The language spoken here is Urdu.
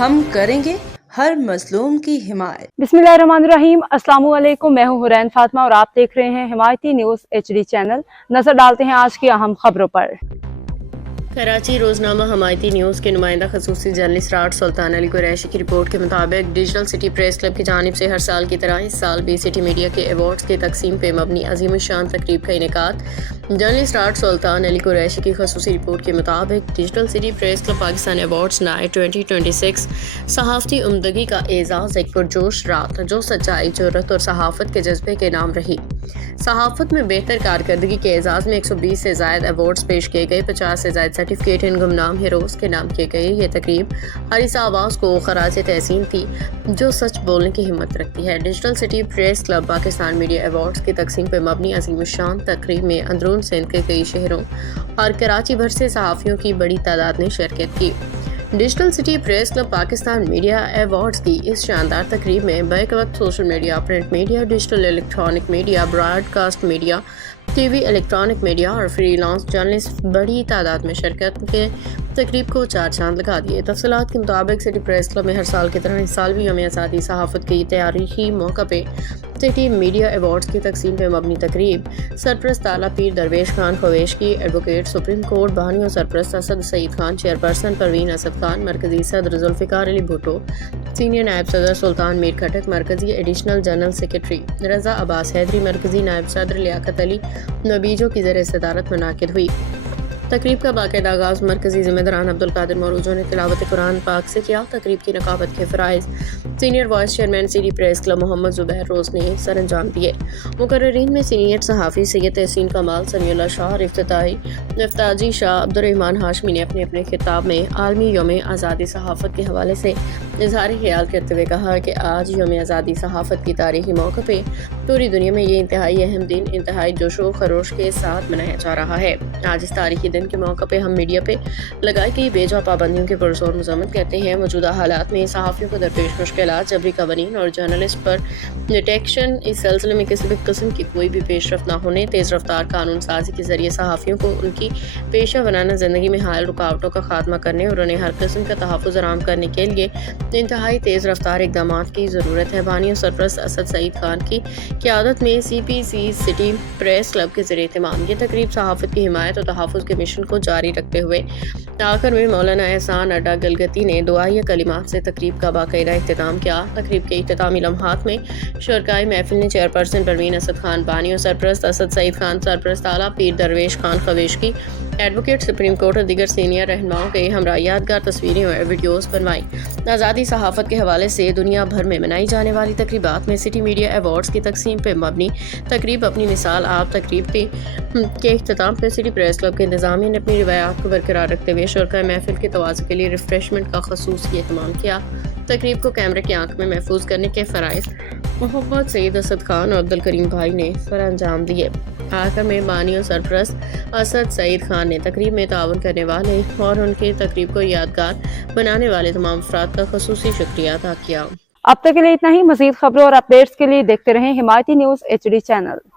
ہم کریں گے ہر مظلوم کی حمایت۔ بسم اللہ الرحمن الرحیم، السلام علیکم، میں ہوں حرین فاطمہ اور آپ دیکھ رہے ہیں حمایتی نیوز HD چینل۔ نظر ڈالتے ہیں آج کی اہم خبروں پر۔ کراچی روزنامہ حمایتی نیوز کے نمائندہ خصوصی جرنلسٹ راٹ سلطان علی قریشی کی رپورٹ کے مطابق ڈیجیٹل سٹی پریس کلب کی جانب سے ہر سال کی طرح اس سال بھی سٹی میڈیا کے ایوارڈز کی تقسیم پہ مبنی عظیم الشان تقریب کا انعقاد۔ جرنلسٹ راٹ سلطان علی قریشی کی خصوصی رپورٹ کے مطابق digital city press club Pakistan awards night 2026 صحافتی عمدگی کا اعزاز ایک پرجوش رات جو سچائی، جرأت اور صحافت کے جذبے کے نام رہی۔ صحافت میں بہتر کارکردگی کے اعزاز میں 120 سے زائد ایوارڈز پیش کیے گئے، 50 سے زائد سرٹیفکیٹ ان گمنام ہیروز کے نام کیے گئے۔ یہ تقریب حریصہ آواز کو خراج تحسین تھی جو سچ بولنے کی ہمت رکھتی ہے۔ Digital city press club Pakistan media awards کی تقسیم پر مبنی عظیم الشان تقریب میں اندرون سندھ کے کئی شہروں اور کراچی بھر سے صحافیوں کی بڑی تعداد نے شرکت کی۔ Digital city press club Pakistan media awards کی اس شاندار تقریب میں بیک وقت social media, print media, digital electronic media, broadcast media, T V, electronic media اور فری لانس جرنلسٹ بڑی تعداد میں شرکت کے تقریب کو چار چاند لگا دیے۔ تفصیلات کے مطابق سٹی پریس کلب میں ہر سال کی طرح اس سال بھی یوم آزادی صحافت کی تاریخی موقع پہ سٹی میڈیا ایوارڈز کی تقسیم پہ مبنی تقریب سرپرست اعلیٰ پیر درویش خان خویشکی، ایڈوکیٹ سپریم کورٹ بانی و سرپرست اسد سعید خان، چیئرپرسن پروین اسد خان، مرکزی صدر ذوالفقار علی بھٹو، سینئر نائب صدر سلطان میر کھٹک، مرکزی ایڈیشنل جنرل سیکرٹری رضا عباس حیدری، مرکزی نائب صدر لیاقت علی نبیجو کی زیر صدارت منعقد ہوئی۔ تقریب کا باقاعدہ آغاز مرکزی ذمہ داران عبدالقادر موروجو نے تلاوت قرآن پاک سے کیا۔ تقریب کی نقابت کے فرائض senior vice chairman city press club Muhammad Zubair Roz نے سر انجام دیے۔ مقررین میں سینئر صحافی سید تحسین کمال، سمیع اللہ شاہ اور افتتاحی شاہ عبدالرحمان ہاشمی نے اپنے اپنے خطاب میں عالمی یوم آزادی صحافت کے حوالے سے اظہار خیال کرتے ہوئے کہا کہ آج یوم آزادی صحافت کی تاریخی موقع پہ پوری دنیا میں یہ انتہائی اہم دن انتہائی جوش و خروش کے ساتھ منایا جا رہا ہے۔ آج اس تاریخی دن کے موقع پہ ہم میڈیا پہ لگائی گئی بے جا پابندیوں کے پرزور مذمت کرتے ہیں۔ موجودہ حالات میں صحافیوں کو درپیش مشکلات، جبری قوانین اور جرنلسٹ پر ڈیٹیکشن، اس سلسلے میں کسی بھی قسم کی کوئی بھی پیش رفت نہ ہونے، تیز رفتار قانون سازی کے ذریعے صحافیوں کو ان کی پیشہ ورانہ زندگی میں حائل رکاوٹوں کا خاتمہ کرنے اور انہیں ہر قسم کا تحفظ فراہم کرنے کے لیے انتہائی تیز رفتار اقدامات کی ضرورت ہے۔ بانی و سرپرست اسد سعید خان کی قیادت میں CPC سٹی پریس کلب کے ذریعے اہتمام یہ تقریب صحافت کی حمایت اور تحفظ کے مشن کو جاری رکھتے ہوئے آخر میں مولانا احسان اڈا گلگتی نے دعائیہ کلمات سے تقریب کا باقاعدہ اختتام کیا۔ تقریب کے اختتامی لمحات میں شرکائے محفل نے چیئرپرسن پروین اسد خان بانی اور سرپرست اسد سعید خان، سرپرست اعلیٰ پیر درویش خان خویشکی، ایڈوکیٹ سپریم کورٹ اور دیگر سینئر رہنماؤں کے ہمراہ یادگار تصویریں اور ویڈیوز بنوائیں۔ آزادی صحافت کے حوالے سے دنیا بھر میں منائی جانے والی تقریبات میں سٹی میڈیا ایوارڈز کی تقسیم پہ مبنی تقریب اپنی مثال آپ تقریب کے اختتام پہ سٹی پریس کلب کے انتظامیہ نے اپنی روایات کو برقرار رکھتے ہوئے شرکائے محفل کے توازن کے لیے ریفریشمنٹ کا خصوصی اہتمام کیا۔ تقریب کو کیمرے کی آنکھ میں محفوظ کرنے کے فرائض محمد سعید اسد خان اور عبدالکریم بھائی نے سر انجام دیے۔ آخر میں بانی اور سرپرست اسد سعید خان نے تقریب میں تعاون کرنے والے اور ان کی تقریب کو یادگار بنانے والے تمام افراد کا خصوصی شکریہ ادا کیا۔ اب تک کے لیے اتنا ہی۔ مزید خبروں اور اپڈیٹس کے لیے دیکھتے رہیں حمایتی نیوز HD چینل۔